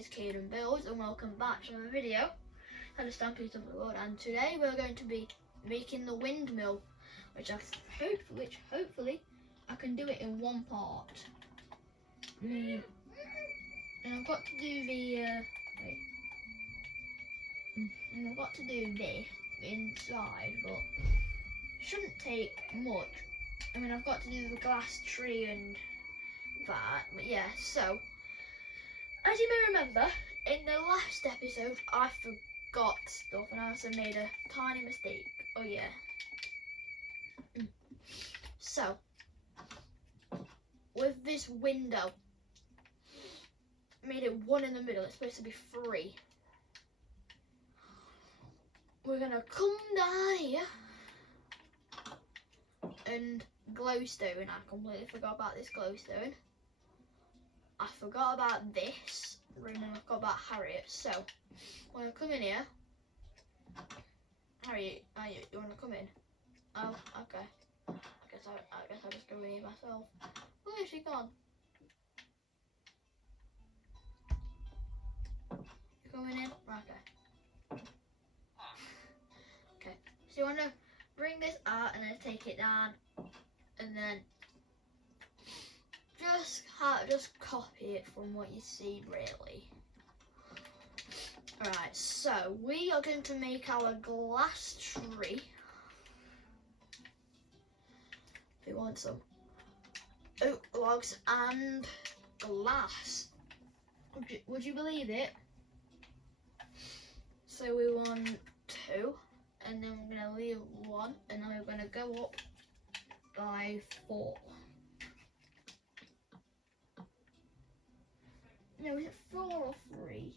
is Kaiden-Buildz and welcome back to another video. Hello Stampy of the world, and today we're going to be making the windmill, which hopefully I can do it in one part. And I've got to do the and I've got to do this inside, but it shouldn't take much. I mean, I've got to do the glass tree and that, but yeah. So as you may remember, in the last episode I forgot stuff and I also made a tiny mistake. Oh yeah. So with this window, made it one in the middle. It's supposed to be 3. We're gonna come down here and glowstone. I completely forgot about this glowstone. I forgot about this. And I forgot about Harriet. So we're gonna come in here. Harriet, you wanna come in? Oh, okay. I guess I'll just go in here myself. Where is she gone? You coming in? Okay. Okay. So you wanna bring this out and then take it down, and then just copy it from what you see, really. Alright, so we are going to make our glass tree. We want some oak logs and glass. Would you believe it? So we want 2, and then we're going to leave 1, and then we're going to go up by 4. No, is it 4 or 3?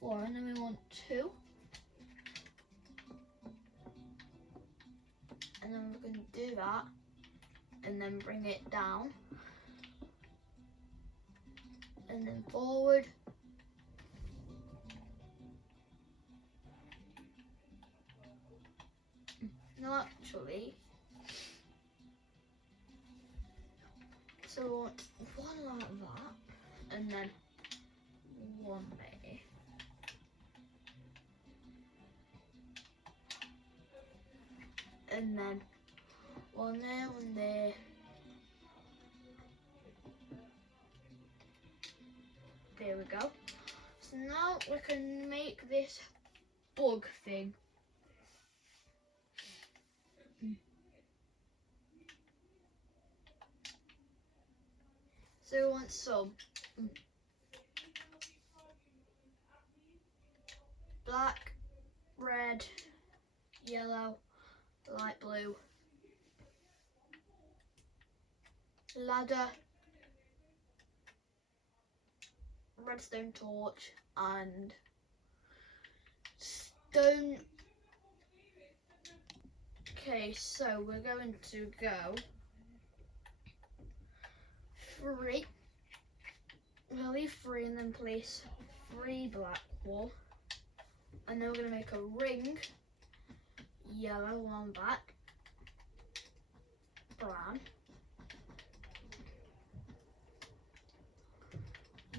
4, and then we want 2. And then we're going to do that, and then bring it down, and then forward. No, actually, so we want 1 like that, and then 1 there. And then 1 there, 1 there. There we go. So now we can make this bug thing. So we want some black, red, yellow, light blue, ladder, redstone torch, and stone. Okay, so we're going to go 3. We'll leave 3 and then place 3 black wool, and then we're going to make a ring. Yellow, 1 back, brown,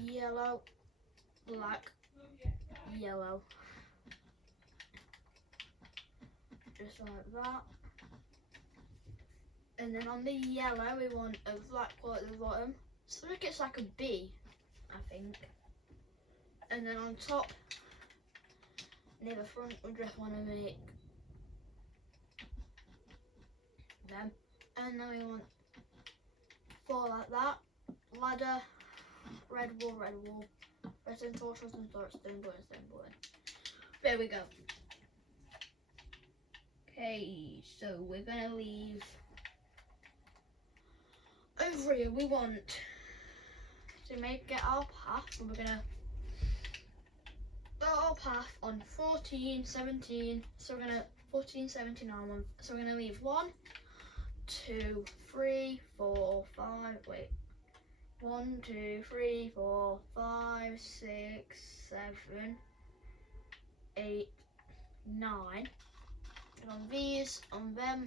yellow, black, yellow, just like that. And then on the yellow we want a black wall at the bottom, so it gets like a B, I think. And then on top, near the front, we just want to make them. And then we want 4 like that. Ladder, red wool, redstone torch, redstone torch, stone button. There we go. Okay, so we're gonna leave over here. We want to get our path, and we're gonna put our path on 14, 17. So we're gonna 14, 17 on one. So we're gonna leave 1, 2, 3, 4, 5. Wait. 1, 2, 3, 4, 5, 6, 7, 8, 9. And on these, on them.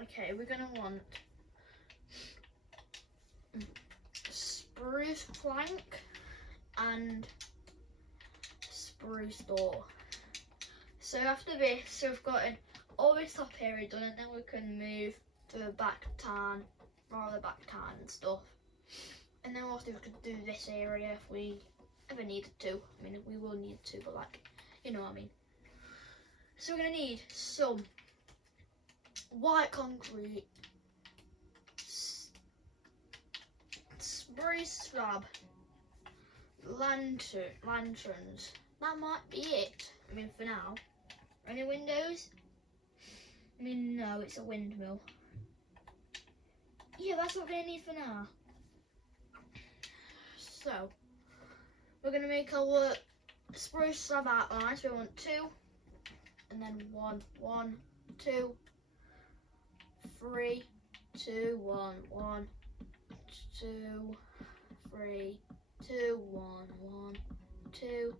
Okay, we're gonna want spruce plank and spruce door. So after this, we've got all this top area done, and then we can move to the back tan, or the back tan and stuff. And then also we could do this area if we ever needed to. I mean, we will need to, but like, you know what I mean. So we're gonna need some white concrete, spruce slab, lanterns. That might be it. I mean, for now. Any windows? I mean, no, it's a windmill. Yeah, that's what we're gonna need for now. So, we're gonna make our spruce slab outline. So we want 2, and then 1, 1, 2, 3, 2, 1, 1, 2, 3, 2, 1, 1, 2,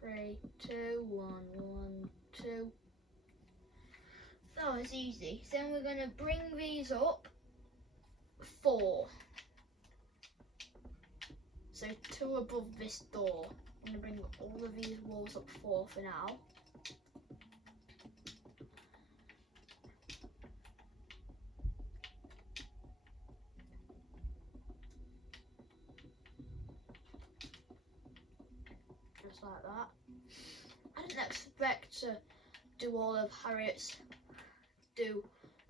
3, 2, 1, 1, 2. That was easy. So then we're gonna bring these up 4. So 2 above this door. I'm gonna bring all of these walls up 4 for now. Just like that. I didn't expect to do all of Harriet's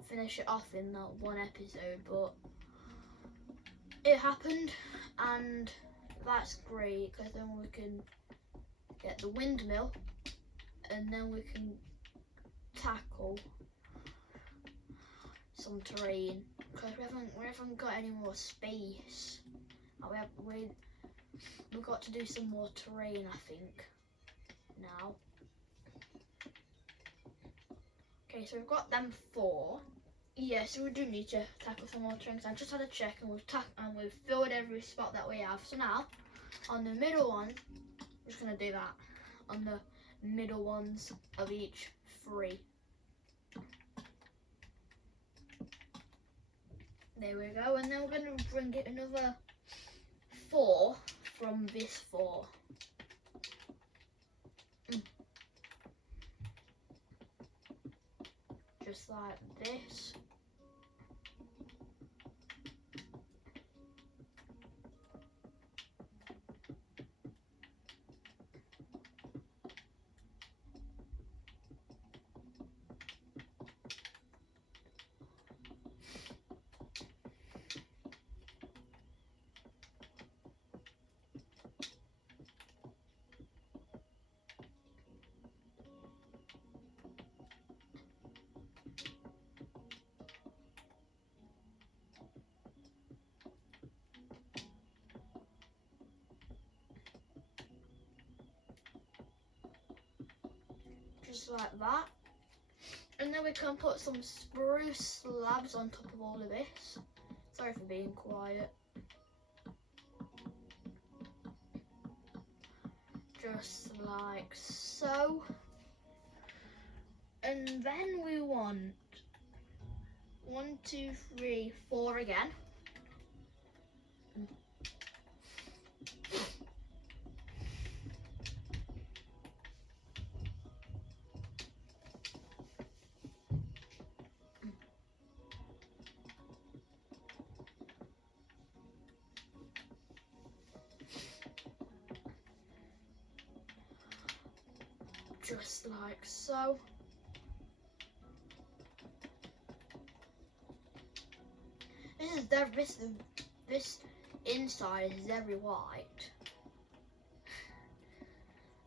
finish it off in that one episode, but it happened, and that's great because then we can get the windmill, and then we can tackle some terrain because we haven't got any more space. We've got to do some more terrain, I think, now. Okay, so we've got them 4. Yeah, so we do need to tackle some more terrain. I just had a check, and we've filled every spot that we have. So now, on the middle one, we're just gonna do that on the middle ones of each 3. There we go, and then we're gonna bring it another 4 from this 4. Just like this. Just like that. And then we can put some spruce slabs on top of all of this. Sorry for being quiet. Just like so. And then we want 1, 2, 3, 4 again. Just like so. This inside is very white.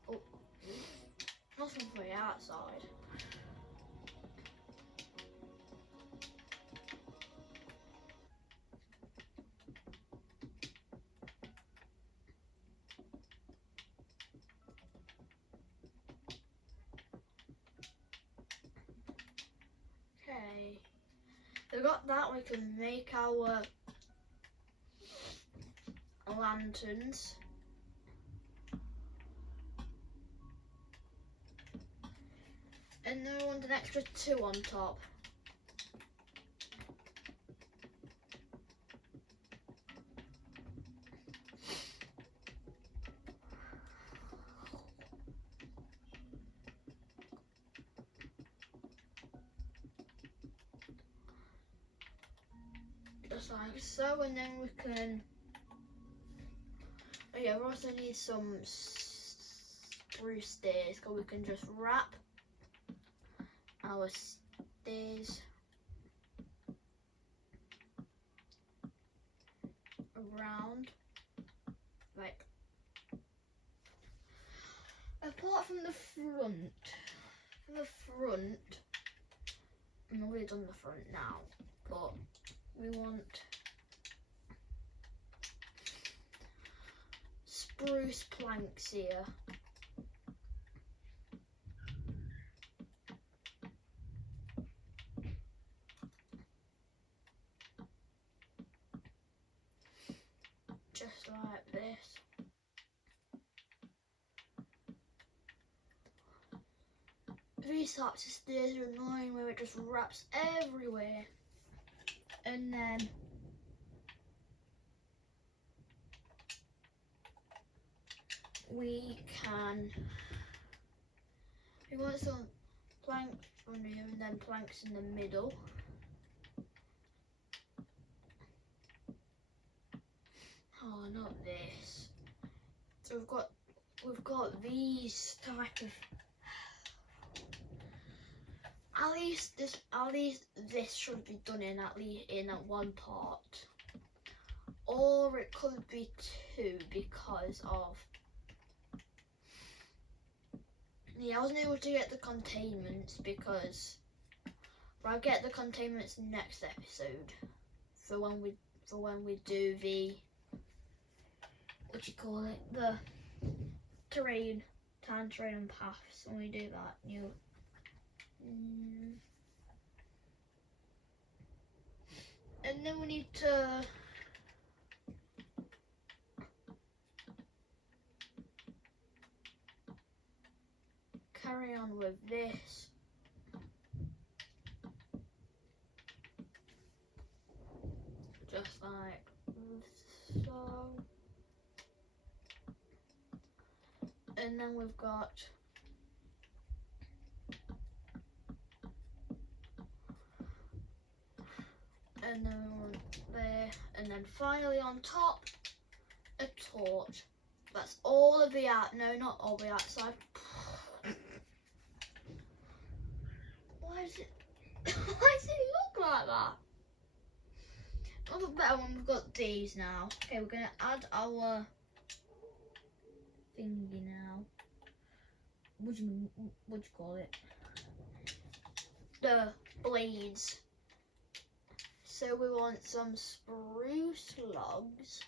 Oh, nothing for the outside. Okay, so we got that. We can make our lanterns. And then we want an extra 2 on top. just like so, and then we can, oh yeah, we also need some spruce stairs, because we can just wrap our stairs around, like, apart from the front, I'm already done the front now, but we want spruce planks here. Just like this. These types of stairs are annoying where it just wraps everywhere. And then we want some planks on here and then planks in the middle. Oh, not this. So we've got these type of, at least this should be done in one part, or it could be two because of, yeah, I wasn't able to get the containments because, but I'll get the containments next episode for when we do the, what you call it, the terrain and paths. When we do that, and then we need to carry on with this. Just like so. And then we've got and then we want there, and then finally on top a torch. That's all of the no, not all the outside. Why does it look like that? I'll look better when we've got these now. Okay, we're gonna add our thingy now. What do you call it? The blades. So we want some spruce logs.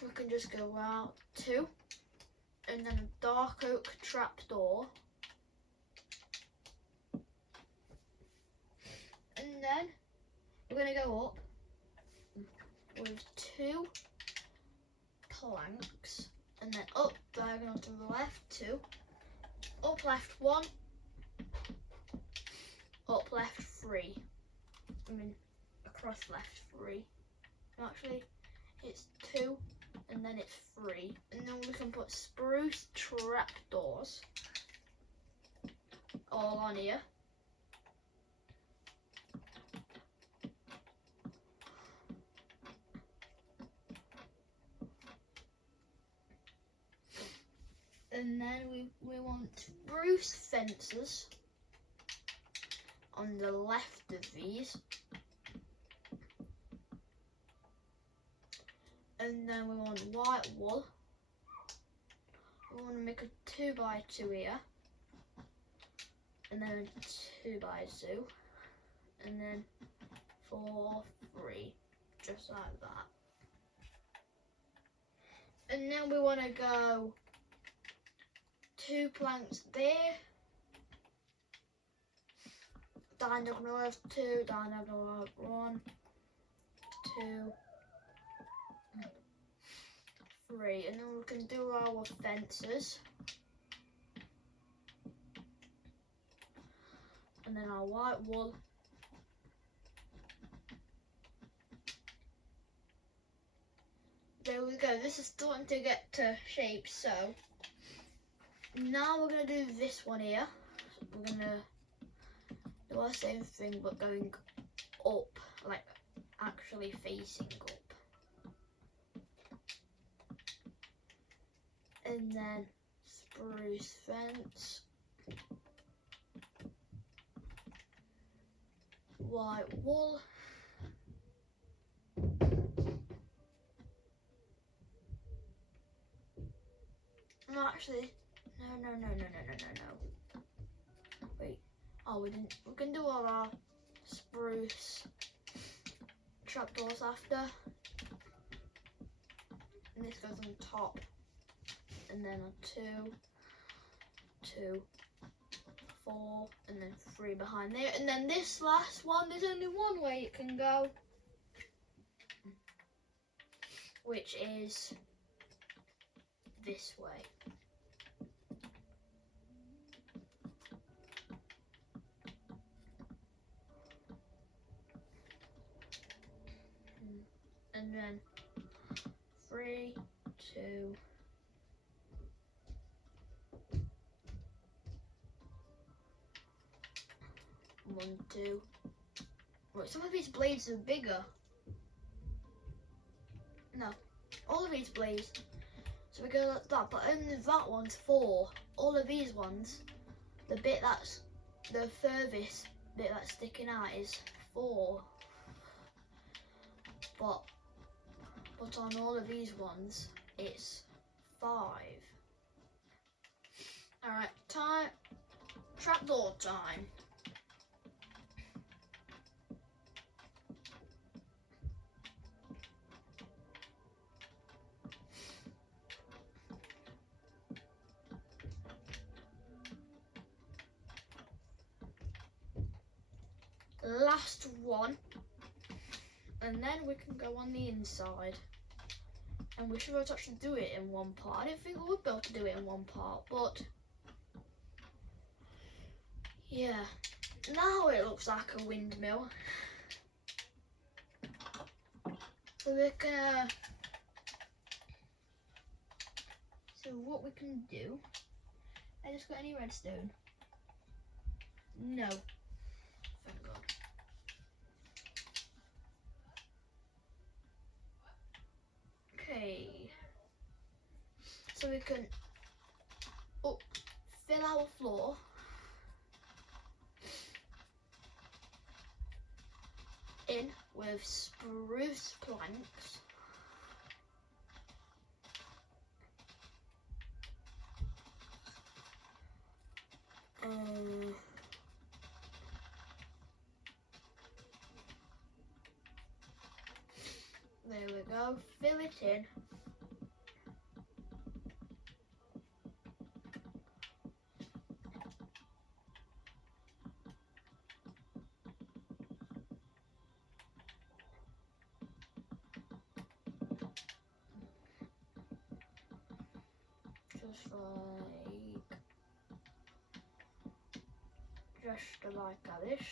We can just go out 2, and then a dark oak trapdoor. And then we're going to go up with 2 planks, and then up diagonal to the left 2, up left 1, up left 3. I mean across left 3. Actually, it's 2 and then it's 3, and then we can put spruce trapdoors all on here. And then we want spruce fences on the left of these. And then we want white wool. We want to make a 2x2 here. And then 2x2. And then 4, 3. Just like that. And then we want to go 2 planks there. Diagonal left 2, diagonal left 1, 2, 3, and then we can do our fences, and then our white wool, there we go. This is starting to get to shape. So now we're going to do this one here. We're going to do our same thing but going up, like actually facing up. And then spruce fence, white wool, no actually, no. Wait, oh we didn't, we can do all our spruce trapdoors after. And this goes on top, and then on 2, 2, 4, and then 3 behind there. And then this last one, there's only one way it can go, which is this way. And then 3, 2, 1, 2. Wait, some of these blades are bigger. No, all of these blades. So we go like that, but only that one's 4. All of these ones, the bit that's the furthest bit that's sticking out is 4. But on all of these ones, it's 5. Alright, time, trapdoor time. Last one, and then we can go on the inside. And we should be able to actually do it in one part. I didn't think we would be able to do it in one part, but yeah, now it looks like a windmill. So we're gonna, so what we can do, I just got any redstone? No, thank God. Okay, so we can fill our floor in with spruce planks. There we go, fill it in. Just like this.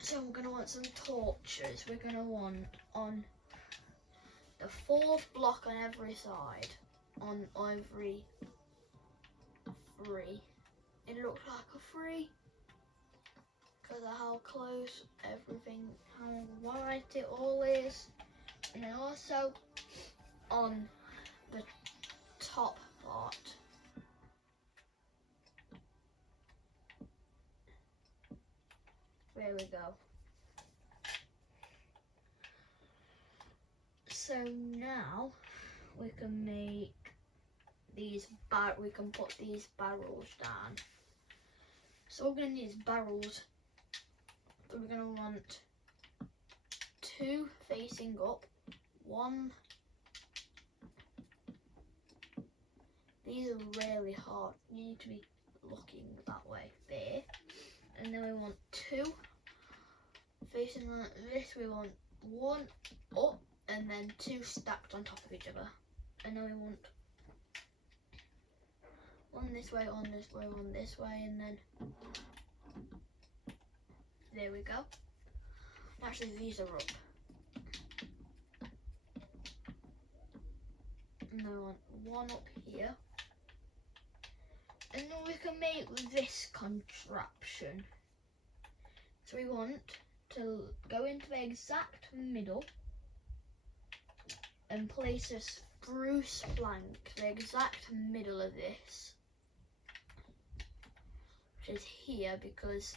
So we're going to want some torches. We're going to want on the 4th block on every side, on every 3. It looks like a 3 because of how close everything, how white it all is. And then also on the top part. There we go. So now we can make these we can put these barrels down. So we're gonna need is barrels. So we're gonna want 2 facing up, 1. These are really hard. You need to be looking that way there. And then we want 2 facing like this. We want 1 up and then 2 stacked on top of each other. And then we want 1 this way, 1 this way, 1 this way, and then there we go. Actually, these are up. And then we want 1 up here. And then we can make this contraption. So we want to go into the exact middle and place a spruce plank, the exact middle of this, which is here because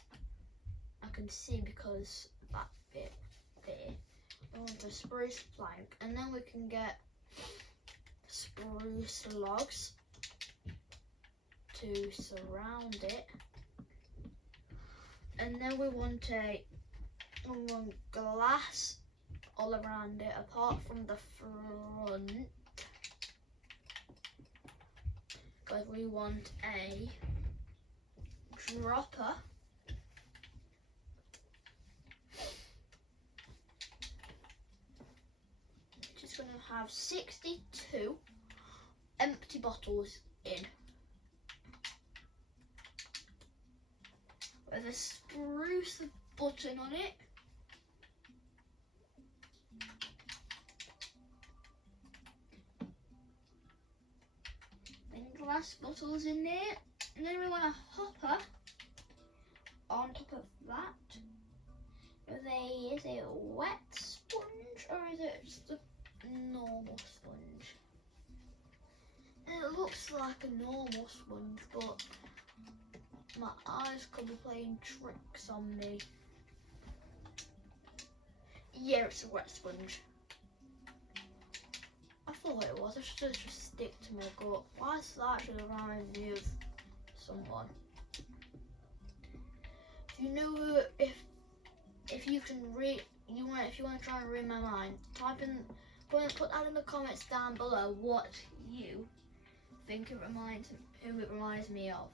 I can see because that bit there. I want a spruce plank, and then we can get spruce logs to surround it, and then we want glass all around it apart from the front, because we want a dropper which is going to have 62 empty bottles in, with a spruce button on it. Then glass bottles in there, and then we want a hopper on top of that. Is it a wet sponge or is it just a normal sponge? It looks like a normal sponge, but my eyes could be playing tricks on me. Yeah, it's a wet sponge. I thought it was. I should just stick to my gut. Why does that actually remind me of someone? Do you know if you can read? If you want to try and read my mind, put that in the comments down below what you think who it reminds me of.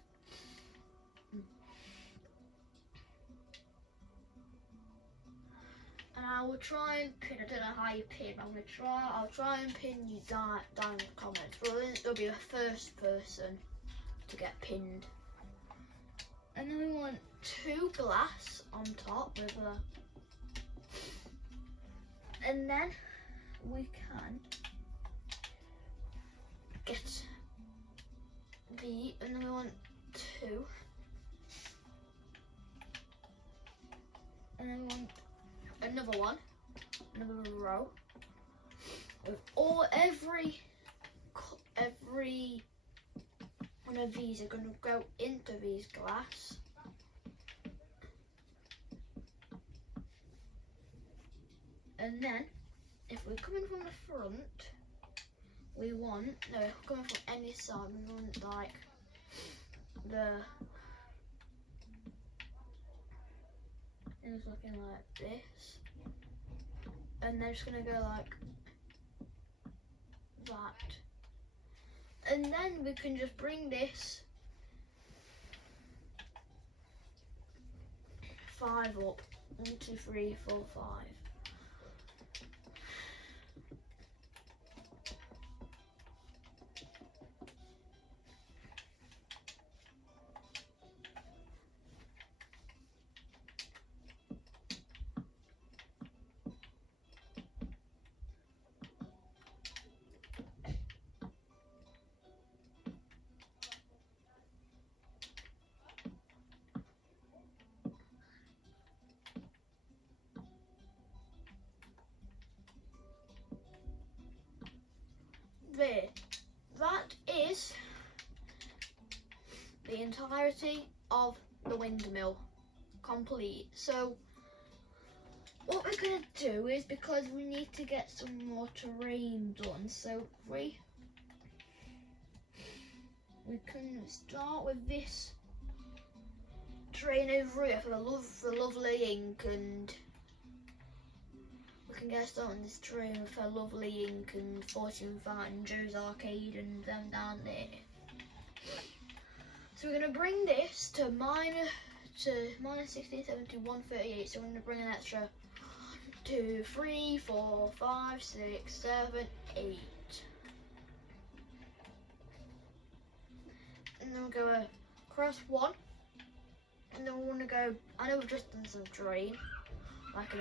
And I will try and pin. I don't know how you pin. I'll try and pin you down in the comments. But it'll be the first person to get pinned. And then we want 2 glass on top with and then we can get and then we want 2, and then we want another one, another row with every one of these are going to go into these glass. And then, if we're coming from the front, coming from any side, we want like it's looking like this. And they're just gonna go like that. And then we can just bring this 5 up. 1, 2, 3, 4, 5. There. That is the entirety of the windmill complete. So what we're going to do is, because we need to get some more terrain done, so we can start with this terrain over here for the lovely ink, and we can get started on this terrain with a lovely ink and Fortune Fountain, Joe's Arcade and them down there. So we're going to bring this to minus 16, 17, 138. So we're going to bring an extra 1, 2, 3, 4, 5, 6, 7, 8. And then we'll go across 1. And then we want to go, I know we've just done some terrain, like in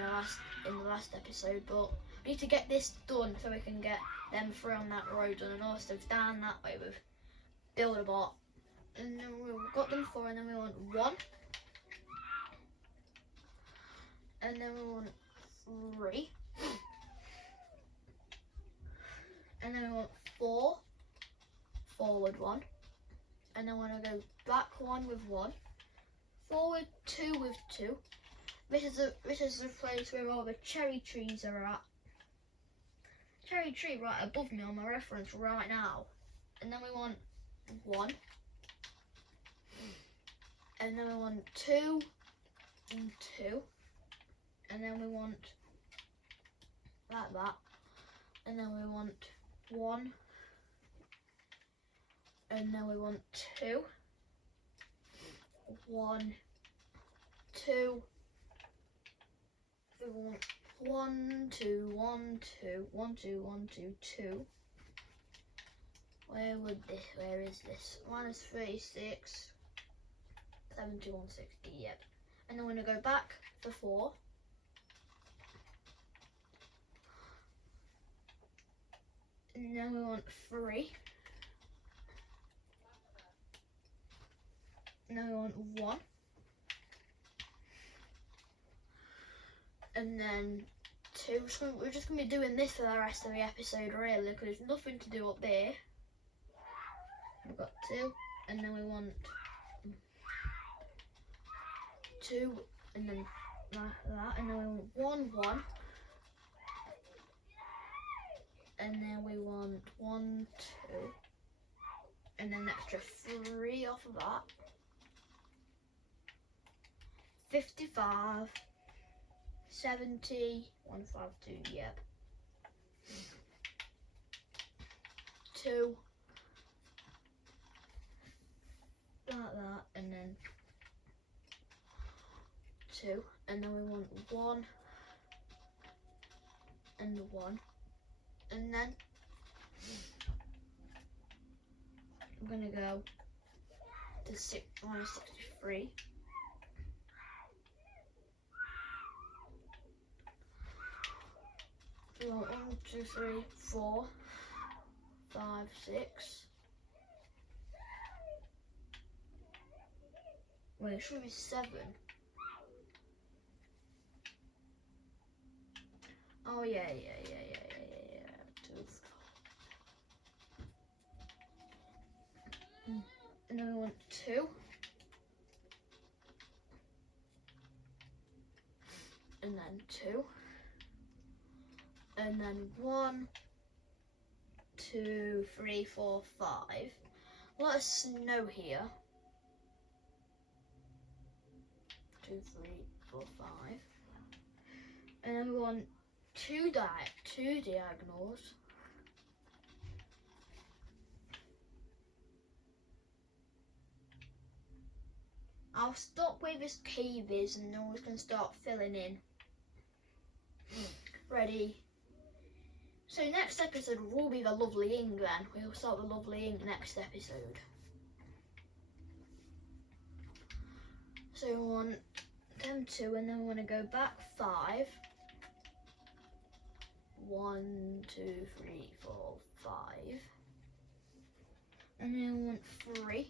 the last episode, but we need to get this done so we can get them through on that road done, and also down that way with Build-A-Bot. And then we've got them 4, and then we want 1, and then we want 3, and then we want 4, forward 1, and then we're going to go back 1 with 1, forward 2 with 2. This is the place where all the cherry trees are at. Cherry tree right above me on my reference right now. And then we want 1, and then we want 2 and 2, and then we want like that, and then we want 1, and then we want 2, 1, 2, we want 1, 2, 1, 2, 1, 2, 1, 2, 2. Where is this? Minus 36, 70, 160, yep. And then we're going to go back for 4. And then we want 3. And then we want 1. And then 2. We're just going to be doing this for the rest of the episode, really, because there's nothing to do up there. We've got 2, and then we want 2, and then that, and then we want 1, 1, and then we want 1, 2, and then an extra 3 off of that. 55, 70, 152, yep. 2, like that, and then 2, and then we want 1 and 1, and then I'm gonna go to 63. We want 1, 2, 3, 4, 5, 6. Wait, it should be 7. Oh yeah. 2. And then we want 2. And then 2. And then 1, 2, 3, 4, 5. A lot of snow here. 2, 3, 4, 5. And then we want 2 diagonals. I'll stop where this cave is and then we can start filling in. Ready? So next episode will be the lovely ink then. We'll start the lovely ink next episode. So we want them 2 and then we want to go back 5. 1, 2, 3, 4, 5. And then we want 3.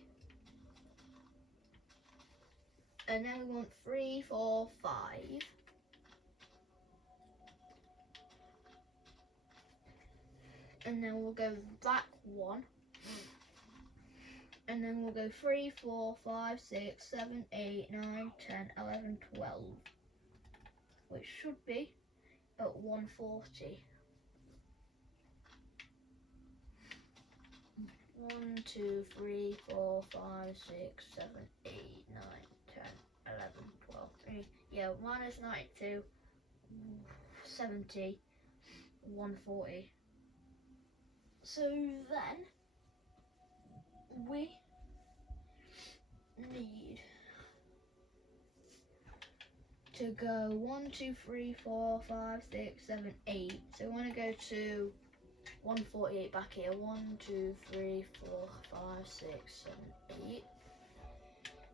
And then we want 3, 4, 5. And then we'll go back 1. And then we'll go 3, 4, 5, 6, 7, 8, 9, 10, 11, 12. Which should be at 140. 1, 2, 3, 4, 5, 6, 7, 8, 9, 10, 11, 12. Yeah, minus 92, 70, 140. So then we need to go 1, 2, 3, 4, 5, 6, 7, 8. So we want to go to 148 back here. 1, 2, 3, 4, 5, 6, 7, 8.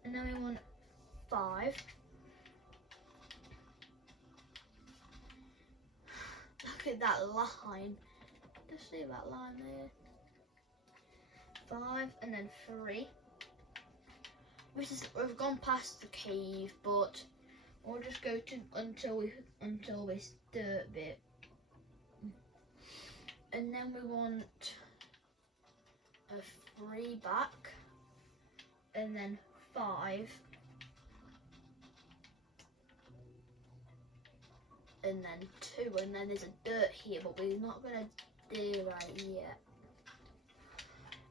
And then we want 5. Look at that line. Just see that line there. 5 and then 3. We've gone past the cave, but We'll just go to until this dirt bit, and then we want a 3 back, and then 5, and then 2, and then there's a dirt here, but we're not gonna do that yet.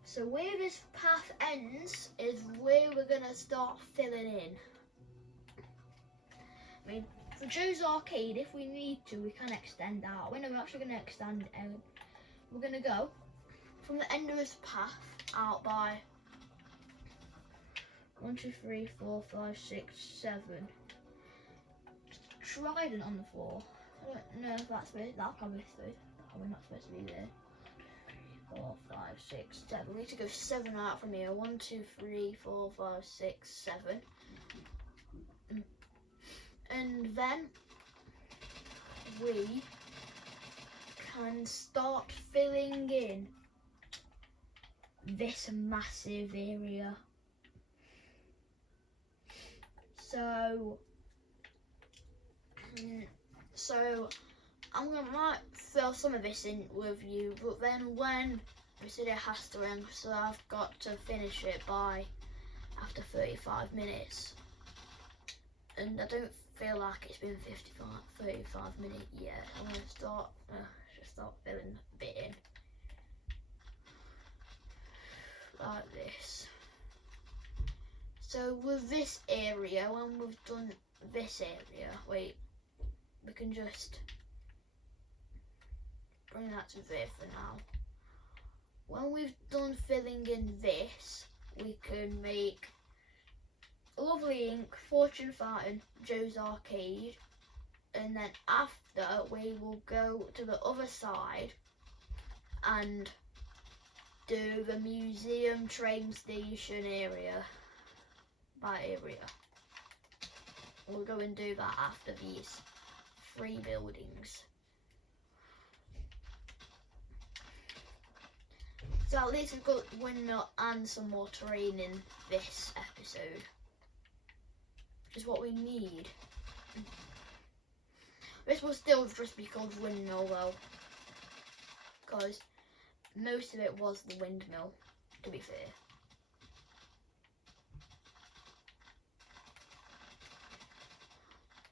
So where this path ends is where we're gonna start filling in. I mean, for Joe's Arcade, if we need to, we can extend out. We're actually going to extend out. We're going to go from the end of this path out by 1, 2, 3, 4, 5, 6, 7. Trident on the floor. I don't know if that's supposed. That can be supposed. Probably not supposed to be there. 4, 5, 6, 7. We need to go 7 out from here. 1, 2, 3, 4, 5, 6, 7. And then we can start filling in this massive area. So might fill some of this in with you, but then when we said it has to end, so I've got to finish it by after 35 minutes. And I don't feel like it's been 35 minutes yet. I'm gonna start filling a bit in like this. So with this area, when we've done this area, wait, we can just bring that to there for now. When we've done filling in this, we can make Lovely Ink, Fortune Fountain, Joe's Arcade, and then after we will go to the other side and do the museum, train station area by area. We'll go and do that after these 3 buildings. So at least we've got Windmill and some more terrain in this episode, which is what we need. This will still just be called Windmill though, because most of it was the windmill, to be fair.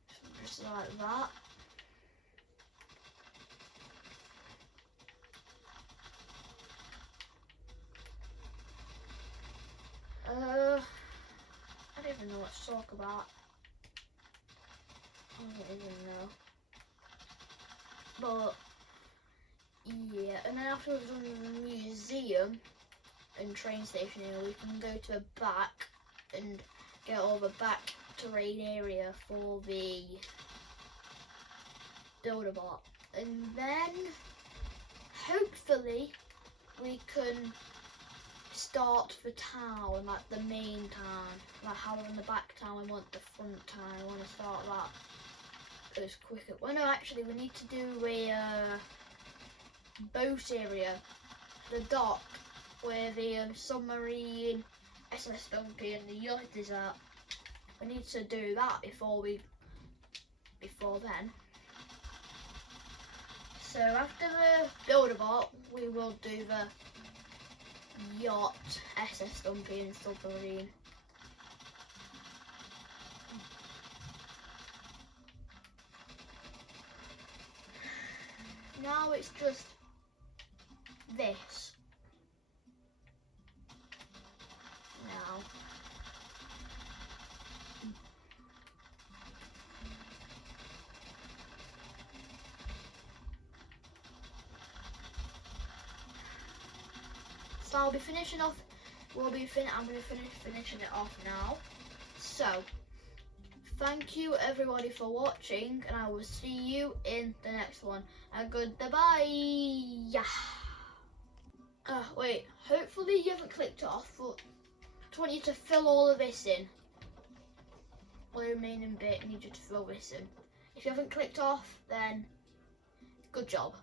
So just like that. I don't even know what to talk about. I don't even know. But yeah, and then after we've done the museum and train station area, we can go to the back and get all the back terrain area for the Build-A-Bot. And then hopefully we can start the town, like the main town, like how we're in the back town, we want the front town, I want to start that as quick as, well no, actually we need to do a boat area, the dock where the submarine, SS Stampy and the yacht is at. We need to do that before then. So after the Build-A-Bot, we will do the yacht, SS Stampy and submarine. Now it's just this. Now. So I'll be finishing off. I'm going to finishing it off now. So, thank you everybody for watching, and I will see you in the next one. And goodbye. Yeah. Wait. Hopefully you haven't clicked off, but I just want you to fill all of this in. All the remaining bit, I need you to fill this in. If you haven't clicked off, then good job.